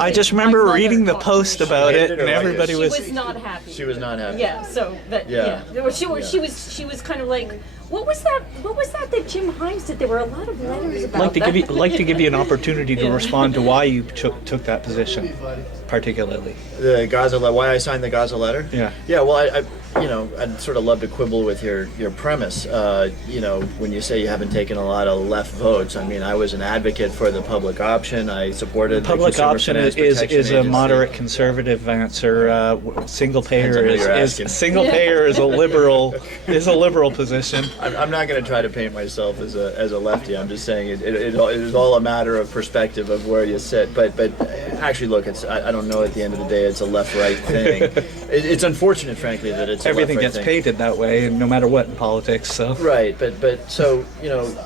I just remember reading the post about it, and everybody was. She was not happy. She was not happy. Yeah. So that. Yeah. She was kind of like, what was that? What was that Jim Himes did? There were a lot of letters about. Like to give you an opportunity to respond to why you took that position, particularly. The Gaza letter. Why I signed the Gaza letter? Yeah. Yeah. Well, I'd sort of love to quibble with your premise. When you say you haven't taken a lot of left votes, I mean, I was an advocate for the public option. I supported public the Consumer option Finance is Protection a Agency. moderate conservative answer. Single payer Depends on who you're asking. is a liberal position. I'm not going to try to paint myself as a lefty. I'm just saying it is all a matter of perspective of where you sit. But actually, look, I don't know. At the end of the day, it's a left-right thing. It's unfortunate, frankly, that it's everything a gets left-right thing. painted that way, no matter what in politics. So right, but so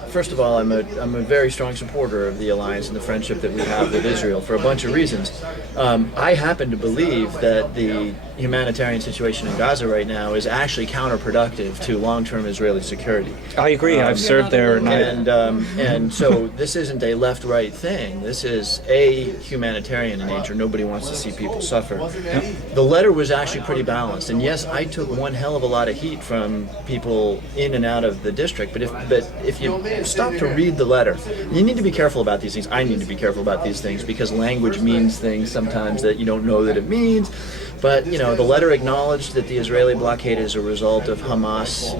first of all, I'm a very strong supporter of the alliance and the friendship that we have with Israel for a bunch of reasons. I happen to believe that the humanitarian situation in Gaza right now is actually counterproductive to long-term Israeli security. I agree. I've served there, and so this isn't a left-right thing. This is a humanitarian in nature. Nobody wants to see people suffer. The letter was actually pretty balanced, and yes, I took one hell of a lot of heat from people in and out of the district. But if you stop to read the letter, you need to be careful about these things. I need to be careful about these things because language means things sometimes that you don't know that it means. But the letter acknowledged that the Israeli blockade is a result of Hamas,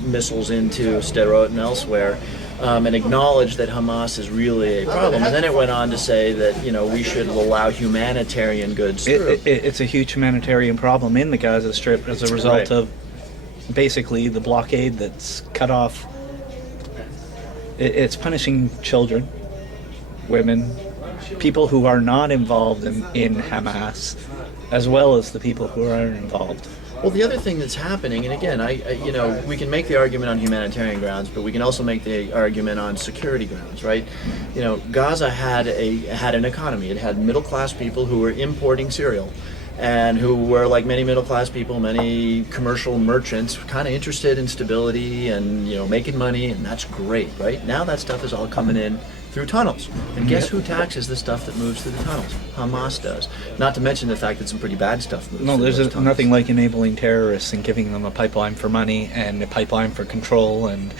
missiles into Sderot and elsewhere, and acknowledged that Hamas is really a problem. And then it went on to say that we should allow humanitarian goods through. It's a huge humanitarian problem in the Gaza Strip as a result of basically the blockade that's cut off. It's punishing children, women, people who are not involved in Hamas, as well as the people who are involved. Well, the other thing that's happening, and again, we can make the argument on humanitarian grounds, but we can also make the argument on security grounds, right? Gaza had an economy. It had middle-class people who were importing cereal, and who were, like many middle-class people, many commercial merchants, kind of interested in stability and making money, and that's great, right? Now that stuff is all coming in through tunnels. And guess who taxes the stuff that moves through the tunnels? Hamas does. Not to mention the fact that some pretty bad stuff moves through those tunnels. Nothing like enabling terrorists and giving them a pipeline for money and a pipeline for control and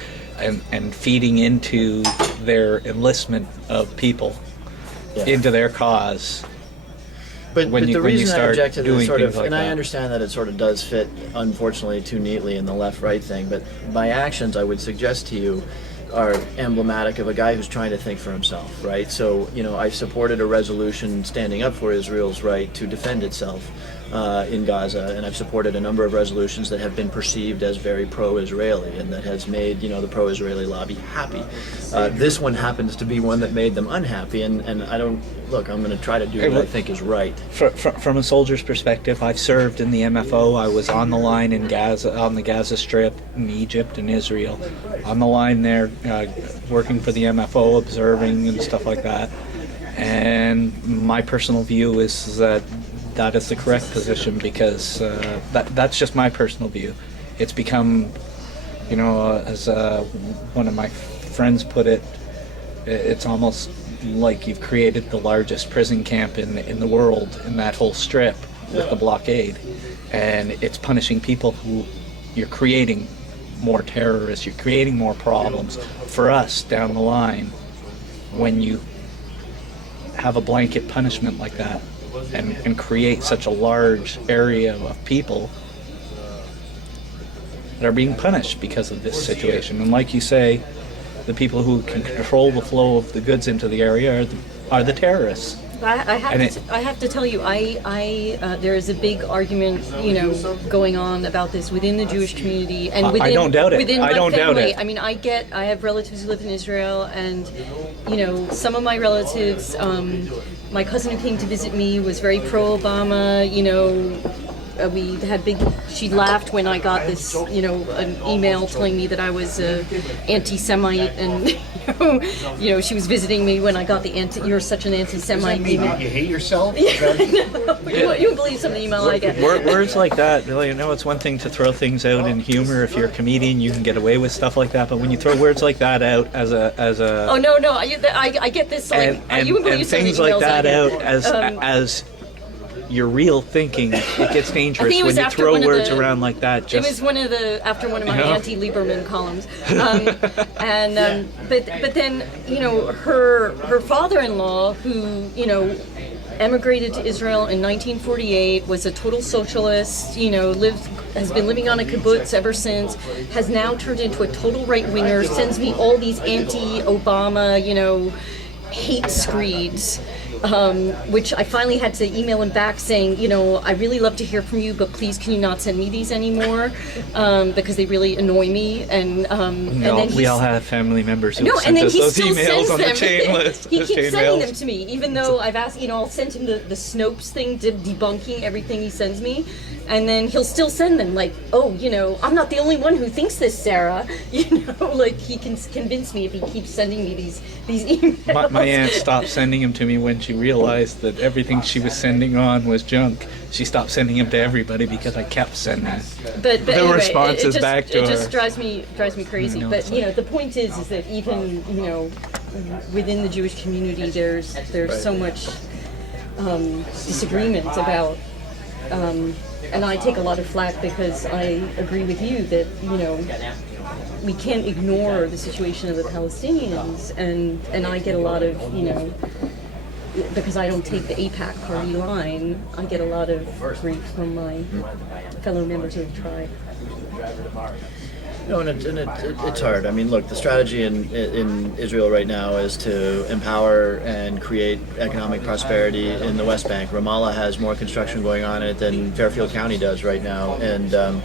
feeding into their enlistment of people into their cause. But the reason I object to this sort of, like and I understand that it sort of does fit, unfortunately, too neatly in the left-right thing, but my actions, I would suggest to you, are emblematic of a guy who's trying to think for himself, right? So, I supported a resolution standing up for Israel's right to defend itself in Gaza, and I've supported a number of resolutions that have been perceived as very pro-Israeli and that has made, the pro-Israeli lobby happy. This one happens to be one that made them unhappy, and I'm going to try to do what I think is right. From a soldier's perspective, I've served in the MFO. I was on the line in Gaza, on the Gaza Strip, in Egypt and Israel. On the line there, working for the MFO, observing and stuff like that. And my personal view is that is the correct position because that's just my personal view. It's become, as one of my friends put it, it's almost like you've created the largest prison camp in the world in that whole strip with the blockade, and it's punishing people who you're creating more terrorists, you're creating more problems for us down the line when you have a blanket punishment like that and create such a large area of people that are being punished because of this situation. And like you say, the people who can control the flow of the goods into the area are the terrorists. I have to tell you, there is a big argument, going on about this within the Jewish community and within. I don't doubt it. Within my I don't family. doubt it. I mean, I have relatives who live in Israel, and some of my relatives. My cousin who came to visit me was very pro-Obama. we had big. She laughed when I got this, an email telling me that I was anti-Semite, and she was visiting me when I got the "You're such an anti-Semite" email. You hate yourself? You believe some of the email I get. Words like that, really, it's one thing to throw things out in humor. If you're a comedian, you can get away with stuff like that. But when you throw words like that out as a oh no, I get this like you wouldn't believe and some of the things like emails I that get. out as your real thinking, it gets dangerous it was when you after throw one of words the- around like that. It was after one of my anti-Lieberman columns, but then her father-in-law, who emigrated to Israel in 1948, was a total socialist. Has been living on a kibbutz ever since. Has now turned into a total right-winger. Sends me all these anti-Obama, hate screeds. Which I finally had to email him back saying, I really love to hear from you, but please can you not send me these anymore, because they really annoy me. And then we all have family members who no, sent and then us he those still emails sends on the them. chain list. He the keeps chain sending mails. them to me, even though I've asked, I'll send him the Snopes thing, debunking everything he sends me. And then he'll still send them, like, I'm not the only one who thinks this, Sarah. Like he can convince me if he keeps sending me these emails. My aunt stopped sending them to me when she realized that everything she was sending on was junk. She stopped sending them to everybody because I kept sending But the anyway, responses it just, back to it her. just drives me crazy. No, But it's like- the point is that even within the Jewish community, there's so much disagreement about. And I take a lot of flack because I agree with you that we can't ignore the situation of the Palestinians, and I get a lot of because I don't take the AIPAC party line, I get a lot of grief from my fellow members of the tribe. No, and it's hard. I mean, look, the strategy in Israel right now is to empower and create economic prosperity in the West Bank. Ramallah has more construction going on in it than Fairfield County does right now, and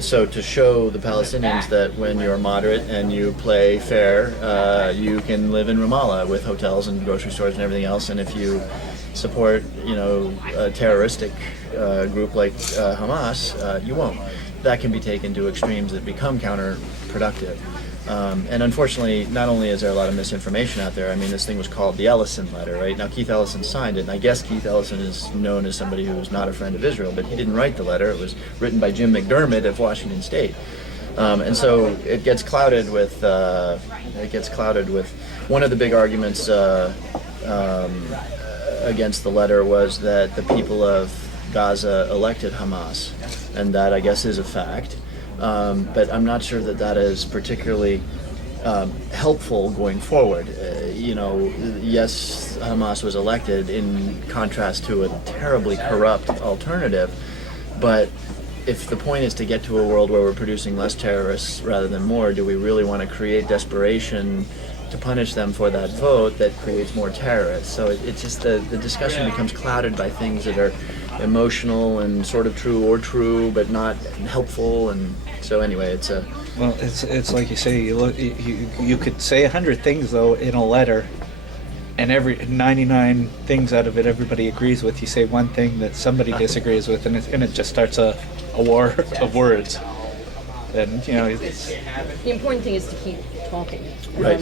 so to show the Palestinians that when you're moderate and you play fair, you can live in Ramallah with hotels and grocery stores and everything else, and if you support, a terroristic group like Hamas, you won't. That can be taken to extremes that become counterproductive. And unfortunately, not only is there a lot of misinformation out there, I mean, this thing was called the Ellison letter, right? Now, Keith Ellison signed it, and I guess Keith Ellison is known as somebody who is not a friend of Israel, but he didn't write the letter. It was written by Jim McDermott of Washington State. And so it gets clouded with one of the big arguments against the letter was that the people of Gaza elected Hamas, and that I guess is a fact. But I'm not sure that is particularly helpful going forward. Yes, Hamas was elected in contrast to a terribly corrupt alternative, but if the point is to get to a world where we're producing less terrorists rather than more, do we really want to create desperation to punish them for that vote that creates more terrorists? So it's just the discussion becomes clouded by things that are emotional and sort of true but not helpful, and so anyway, it's a Well, it's like you say. You could say 100 things though in a letter, and every 99 things out of it everybody agrees with. You say one thing that somebody disagrees with, and it just starts a war of words. And it's The important thing is to keep talking. Right.